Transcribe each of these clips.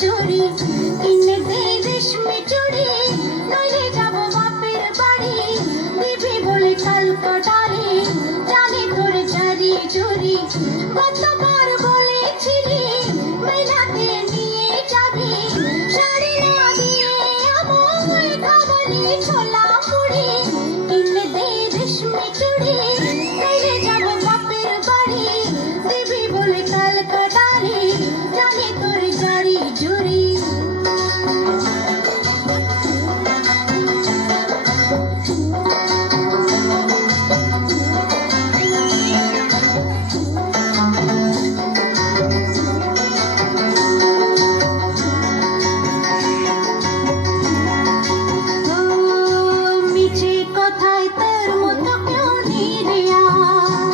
চুরি কিনে দে রেশমি চুড়ি নইলে যাব বাপের বাড়ি দিবি বলে কাল কাটালি জানি তোর জারি চুরি কতবার বলেছিলি মেলাতে নিয়ে যাবি শাড়ি না দিয়ে আমায় খাবলি ছোলা মুড়ি কিনে দে রেশমি চুড়ি নইলে যাব বাপের বাড়ি দিবি বলে কাল কাটালি জানি তোর জারি জুরি মিছে কথায় তোর মতো কেউ নেই রে আর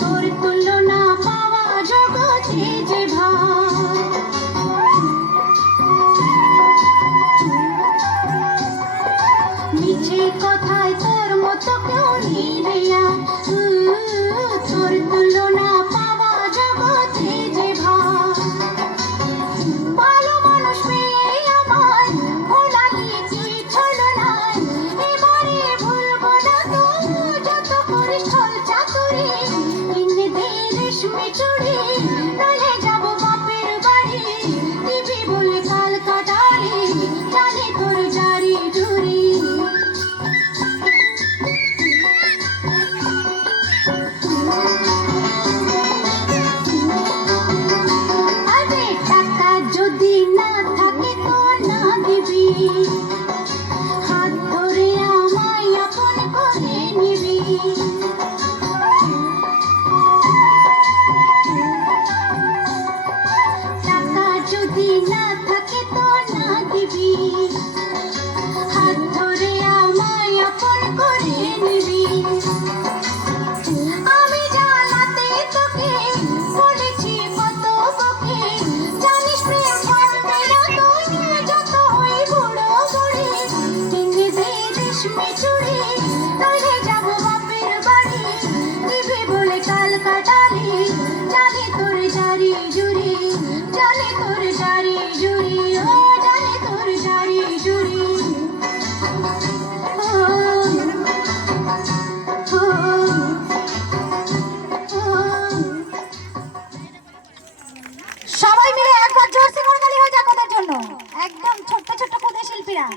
তোর তুলনা পাওয়া জগতে যে ভার মিছে কথায় তোর মতো কেউ নেই রে আর তোর তুলনা পাওয়া জগতে যে ভার ভালো মানুষ পেয়ে আমার ভোলালি কি ছলনায় এবারে ভুলবো না তো যত করিস ছল চাতুরি কিনে দে রেশমি চুড়ি নইলে যাব বাপের বাড়ি দিবি বলে কাল কাটালি জানি তোর জারি জুরি আরে টাকা যদি না থাকে তো না দিবি হাত ধরে আমায় আপন করে নিবি টাকা যদি না থাকে তো না দিবি হাত ধরে আমায় আপন করে নিবি আমি জানাতে তোকে বলেছি কত বকে জানিস প্রেম করবে না তুই যত হই বুড়ো বুড়ি কিনে দে রেশমি চুড়ি নইলে যাব বাপের বাড়ি দিবি বলে কাল কাটালি জানি তোর জারি জুরি জানি তোর জারি জুরি ও জানি তোর জারি জুরি ও সবাই মিলে একবার জোরসে